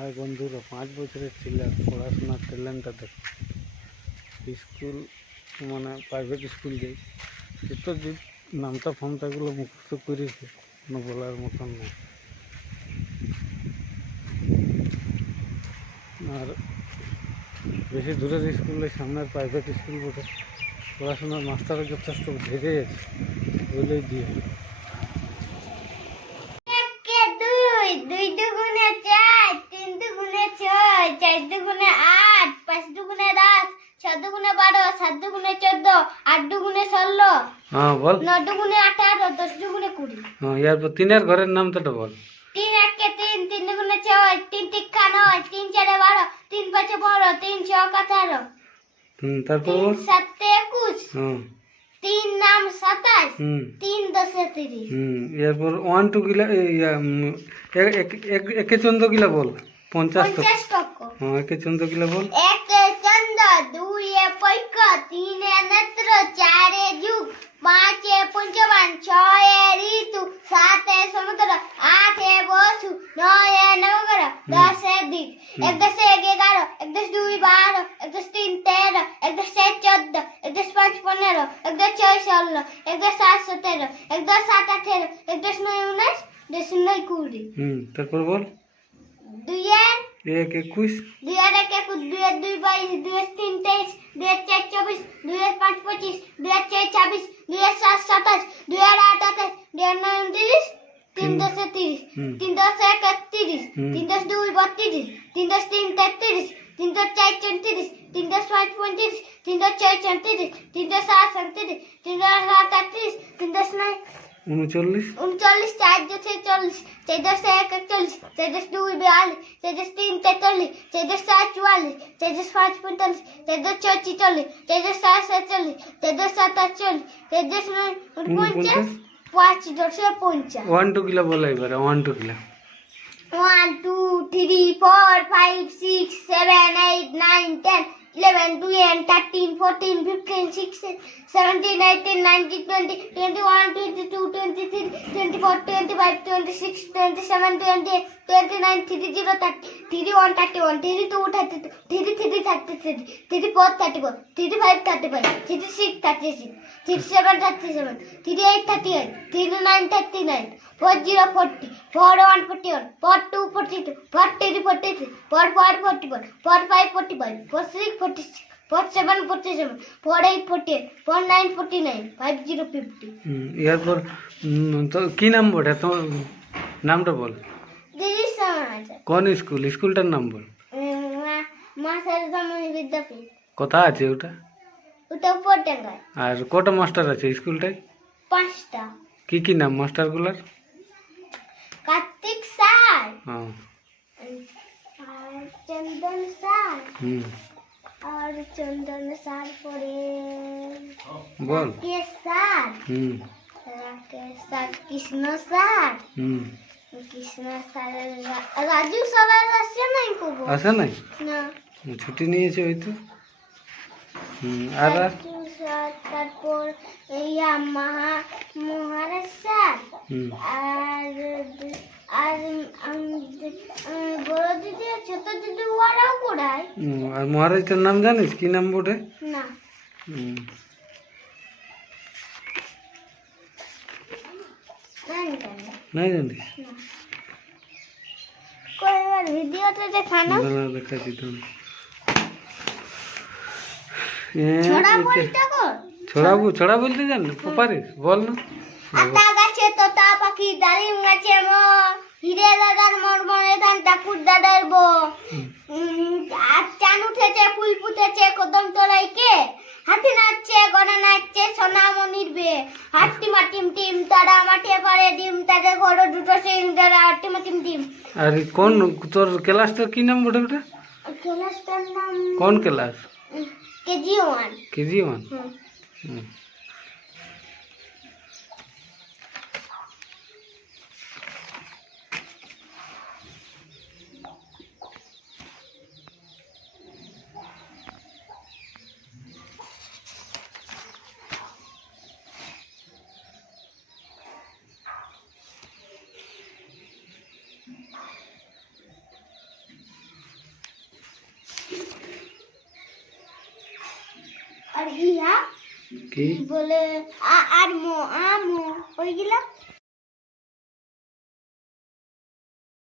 High বন্ধুরা, 5 বছরের ছেলে পড়াশোনার ট্যালেন্টটা দেখো। স্কুল মানে প্রাইভেট স্কুল যাই, এত যে নামতা ফামতাগুলো মুখস্থ করেছে কোনো বলার মতন নেই। আর বেশি দূরের স্কুলে সামনের প্রাইভেট স্কুল বটে, পড়াশোনার মাস্টারও যথেষ্ট ধীরে আছে বলেই দিয়ে। হ্যাঁ বল। 9 দুগুণে 18, 10 দুগুণে 20। হ্যাঁ, এরপর তিনের ঘরের নাম তো বল। 3 1 3, 3 দুগুণে 6, 3 3 9, 3 4 12, 3 5 15, 3 6 18, তারপর 3 বল। 7 21, হ্যাঁ 3 9 27, 3 10 30। এরপর 1 2 গিলা একে চন্দ্র গিলা বল। 50 তো। 50 টক। হ্যাঁ, একে চন্দ্র গিলা বল। 1 এ চন্দ, 2 এ পৈক, 3 এ নেত্র, 4 এ যুগ, 5 এ পঞ্চবান, 6 এ ঋতু, 7 এ সমুদ্র, 8 এ বসু, 9 এ নবগ্রহ, 10 এ দিক, 11 এ 11, 11 2 12, 11 3 13, 11 4 14, 11 5 15, 11 6 16, 11 7 17, 11 7 18, 11 9 19, 10 9 20। তারপর বল। 2 এর 1 21, 2 এর 1 21, 2 এর 2 22, 2 এর 3 23, 2 এর 4 24, 2 এর 5 25, 2 এর 6 26, 2 এর 7 27, 2 এর 8 28, 2 এর 9 29, 3 10 30, 3 10 1 31, 3 10 2 32, 3 10 3 33, 3 10 4 34, 3 10 5 35, 3 10 6 37, 3 10 7 37, 3 10 8 38, 3 10 9 39, 39, 4 10 40, 4 10 1 41, 4 10 2 42, 4 10 3 43, 4 10 4 44, 4 10 5 45, 4 10 6 46, 4 10 7 47, 4 10 7 48, 4 10 9 49, 5 10 50। 1 2 গিলা বল এবারে। 1 2 গিলা 1 2 3 4 5 6 7 8 9 10 11 12 13 14 15 16 17 18 19 20 21 22 23 24 25 26 27 28 29 30 30 31 31 32 32 33 33 34 34 35 35 36 36 37 37 38 38 39 39 40 40 41 41 42 42 43 43 44 44 45 45 46 46 47 47 48 48 49 49 50 50। এরপর তো কি নাম বটে তো? নামটা বল। দিদি সমাজ কোন স্কুল? স্কুলটার নাম বল। মা সারদামণি বিদ্যাপীঠ। কোথায় আছে ওটা? ওটা উপর টাঙ্গায়। আর কটা মাস্টার আছে স্কুলটায়? 5টা। কি নাম মাস্টারগুলার? কার্তিক স্যার, হ্যাঁ, আর চন্দন স্যার, হুম আর চন্দন স্যার পরে বল। Rakesh sir, Rakesh sir, Krishna sir, Krishna sir, Raju sir আসছে নাই কবো? আসে নাই? না, ছুটি নিয়েছে হয়তো। আর রাজু স্যার, তারপর ইয়া মহারাজ স্যার, আর আর বড় দিদি আর ছোট দিদি ওরাও পড়ায়। আর মহারাজটার নাম জানিস? কি নাম বটে? না, নাই জানিস? কয়বার ভিডিওতে দেখানো? দেখাচ্ছি তো। ছড়া বলতে কর। ছড়া বলতে জানিস? পারিস? বল না। আতা গাছে তোতা পাখি, ডালিম গাছে মোর, হিরে দাদার মরমরে ধান, ঠাকুর দাদার বো, আর চান উঠেছে, ফুল ফুটেছে কদম তলায় কে, হাতি নাচছে, গড়া নাচছে, সোনামণির বে, হাট্টি মাটিম টিম, তারা মাঠে পারে ডিম, তাদের ঘর দুটো সিং, তারা হাট্টি মাটিম টিম। আর কোন তোর ক্লাসটার কি নাম বটে ওটা? ক্লাসটার নাম কোন ক্লাস? কেজি 1। কেজি 1? আর ইহা কি কি বলে আর আমো হয়ে গেল